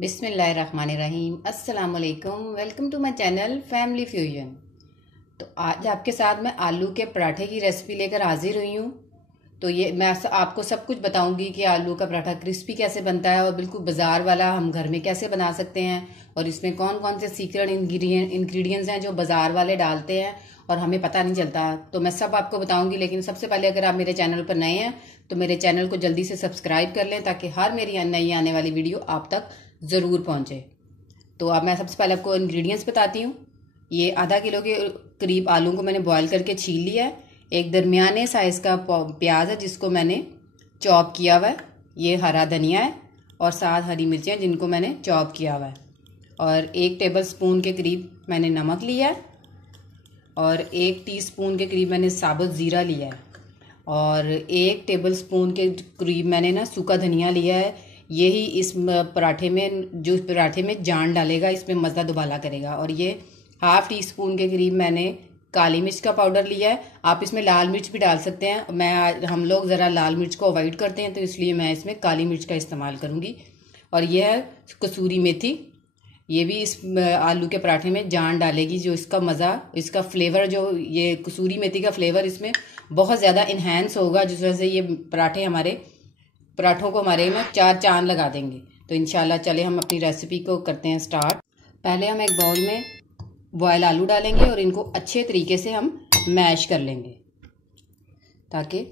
बिस्मिल्लाहिर्रहमानिर्रहीम। अस्सलाम वालेकुम। Welcome to my channel Family Fusion. तो आज आपके साथ मैं आलू के पराठे की रेसिपी लेकर हाजिर हुई हूँ। तो ये मैं आपको सब कुछ बताऊंगी कि आलू का पराठा क्रिस्पी कैसे बनता है और बिल्कुल बाजार वाला हम घर में कैसे बना सकते हैं, और इसमें कौन कौन से सीक्रेट इंग्रेडिएंट्स हैं जो बाजार वाले डालते हैं और हमें पता नहीं चलता। तो मैं सब आपको बताऊंगी, लेकिन सबसे पहले अगर आप मेरे चैनल पर नए हैं तो मेरे चैनल को जल्दी से सब्सक्राइब कर लें ताकि हर मेरी नई आने वाली वीडियो आप तक ज़रूर पहुंचे। तो अब मैं सबसे पहले आपको इंग्रेडिएंट्स बताती हूँ। ये आधा किलो के करीब आलू को मैंने बॉईल करके छील लिया है। एक दरमियाने साइज़ का प्याज है जिसको मैंने चॉप किया हुआ है। ये हरा धनिया है और 7 हरी मिर्चें जिनको मैंने चॉप किया हुआ है। और 1 टेबलस्पून के करीब मैंने नमक लिया है और 1 टीस्पून के करीब मैंने साबुत ज़ीरा लिया है और 1 टेबलस्पून के करीब मैंने सूखा धनिया लिया है। यही इस पराठे में जान डालेगा, इसमें मज़ा दुबाला करेगा। और ये ½ टीस्पून के करीब मैंने काली मिर्च का पाउडर लिया है। आप इसमें लाल मिर्च भी डाल सकते हैं। हम लोग ज़रा लाल मिर्च को अवॉइड करते हैं, तो इसलिए मैं इसमें काली मिर्च का इस्तेमाल करूँगी। और यह है कसूरी मेथी। ये भी इस आलू के पराठे में जान डालेगी, जो इसका मज़ा, इसका फ्लेवर, जो ये कसूरी मेथी का फ्लेवर इसमें बहुत ज़्यादा इन्हेंस होगा, जिस वजह से ये पराठों को हमारे में 4 चांद लगा देंगे। तो इंशाल्लाह चले हम अपनी रेसिपी को करते हैं स्टार्ट। पहले हम एक बाउल में बॉयल आलू डालेंगे और इनको अच्छे तरीके से हम मैश कर लेंगे, ताकि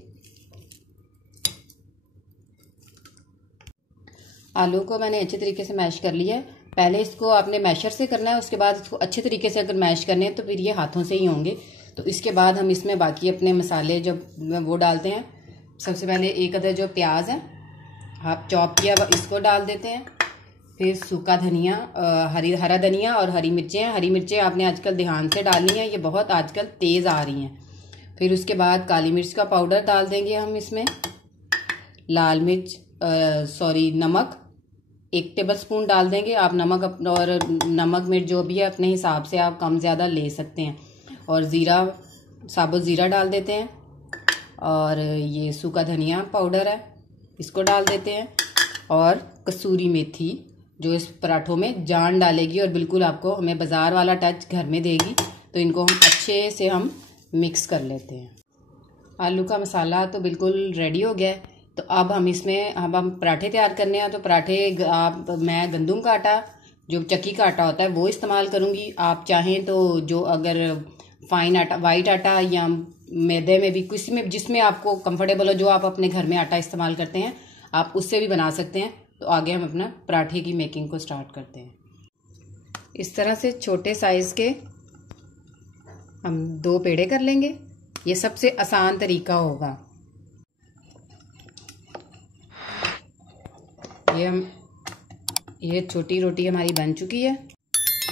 आलू को मैंने अच्छे तरीके से मैश कर लिया है। पहले इसको आपने मैशर से करना है, उसके बाद इसको अच्छे तरीके से अगर मैश करने हैं तो फिर ये हाथों से ही होंगे। तो इसके बाद हम इसमें बाकी अपने मसाले जो वो डालते हैं। सबसे पहले एक अदर जो प्याज है हाफ चॉप किया इसको डाल देते हैं। फिर सूखा धनिया, हरा धनिया और हरी मिर्चें। हरी मिर्चें आपने आजकल ध्यान से डालनी है, ये बहुत आजकल तेज़ आ रही हैं। फिर उसके बाद काली मिर्च का पाउडर डाल देंगे हम इसमें। लाल मिर्च नमक 1 टेबलस्पून डाल देंगे। आप नमक मिर्च जो भी है अपने हिसाब से आप कम ज़्यादा ले सकते हैं। और साबुत ज़ीरा डाल देते हैं। और ये सूखा धनिया पाउडर है, इसको डाल देते हैं। और कसूरी मेथी जो इस पराठों में जान डालेगी और बिल्कुल आपको हमें बाज़ार वाला टच घर में देगी। तो इनको हम अच्छे से हम मिक्स कर लेते हैं। आलू का मसाला तो बिल्कुल रेडी हो गया है। तो अब हम इसमें हम पराठे तैयार करने हैं। तो पराठे मैं गंदम का आटा, जो चक्की का आटा होता है, वो इस्तेमाल करूँगी। आप चाहें तो जो अगर फाइन आटा, वाइट आटा या मैदे में भी, किसी में जिसमें आपको कंफर्टेबल हो, जो आप अपने घर में आटा इस्तेमाल करते हैं, आप उससे भी बना सकते हैं। तो आगे हम अपना पराठे की मेकिंग को स्टार्ट करते हैं। इस तरह से छोटे साइज़ के हम 2 पेड़े कर लेंगे। ये सबसे आसान तरीका होगा। ये छोटी रोटी हमारी बन चुकी है।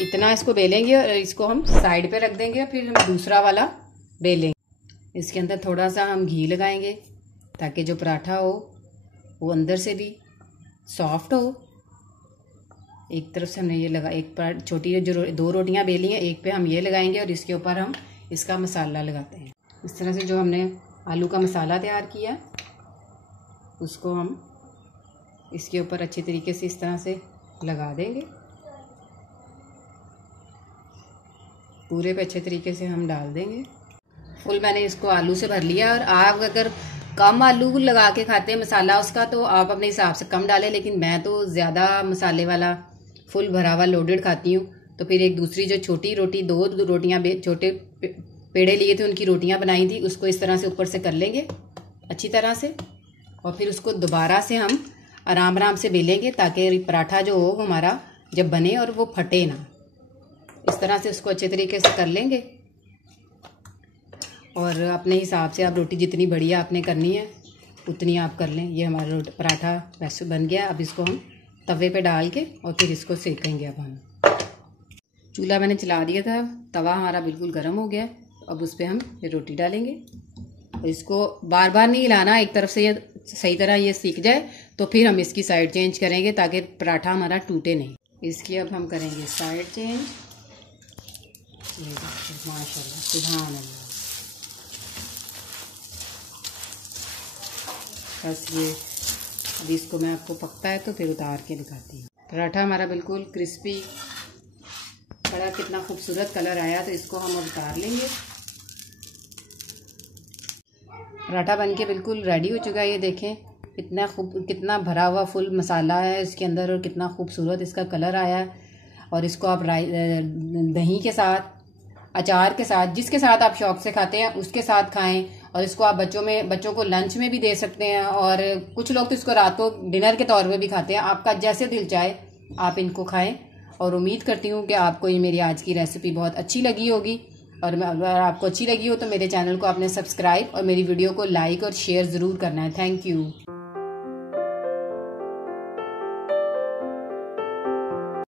इतना इसको बेलेंगे और इसको हम साइड पे रख देंगे। फिर हम दूसरा वाला बेलेंगे। इसके अंदर थोड़ा सा हम घी लगाएंगे ताकि जो पराठा हो वो अंदर से भी सॉफ्ट हो। एक तरफ से हमने ये लगा, एक छोटी जो 2 रोटियां बेली हैं, एक पे हम ये लगाएंगे और इसके ऊपर हम इसका मसाला लगाते हैं। इस तरह से जो हमने आलू का मसाला तैयार किया उसको हम इसके ऊपर अच्छी तरीके से इस तरह से लगा देंगे। पूरे पे अच्छे तरीके से हम डाल देंगे। फुल मैंने इसको आलू से भर लिया। और आप अगर कम आलू लगा के खाते हैं मसाला उसका, तो आप अपने हिसाब से कम डालें, लेकिन मैं तो ज़्यादा मसाले वाला फुल भरा हुआ लोडेड खाती हूँ। तो फिर एक दूसरी जो छोटी रोटी, 2 रोटियाँ छोटे पेड़े लिए थे, उनकी रोटियाँ बनाई थी, उसको इस तरह से ऊपर से कर लेंगे अच्छी तरह से। और फिर उसको दोबारा से हम आराम आराम से बेलेंगे ताकि पराठा जो हो हमारा जब बने और वो फटे ना। इस तरह से उसको अच्छे तरीके से कर लेंगे। और अपने हिसाब से आप रोटी जितनी बड़ी आपने करनी है उतनी आप कर लें। ये हमारा पराठा वैसे बन गया। अब इसको हम तवे पे डाल के और फिर इसको सेकेंगे। अब हम चूल्हा मैंने चला दिया था, तवा हमारा बिल्कुल गर्म हो गया। अब उस पर हम ये रोटी डालेंगे और इसको बार बार नहीं हिलाना, एक तरफ से ये सही तरह ये सीख जाए तो फिर हम इसकी साइड चेंज करेंगे ताकि पराठा हमारा टूटे नहीं। इसकी अब हम करेंगे साइड चेंज। माशाल्लाह, सुभान अल्लाह। बस ये अभी इसको मैं आपको पकता है तो फिर उतार के दिखाती हूँ। पराठा हमारा बिल्कुल क्रिस्पी, बड़ा कितना खूबसूरत कलर आया। तो इसको हम उतार लेंगे। पराठा बनके बिल्कुल रेडी हो चुका है। ये देखें कितना भरा हुआ फुल मसाला है इसके अंदर और कितना खूबसूरत इसका कलर आया है। और इसको आप दही के साथ, अचार के साथ, जिसके साथ आप शौक से खाते हैं उसके साथ खाएं। और इसको आप बच्चों को लंच में भी दे सकते हैं। और कुछ लोग तो इसको रात को डिनर के तौर पे भी खाते हैं। आपका जैसे दिल चाहे आप इनको खाएं। और उम्मीद करती हूँ कि आपको ये मेरी आज की रेसिपी बहुत अच्छी लगी होगी। और अगर आपको अच्छी लगी हो तो मेरे चैनल को आपने सब्सक्राइब और मेरी वीडियो को लाइक और शेयर ज़रूर करना है। Thank you.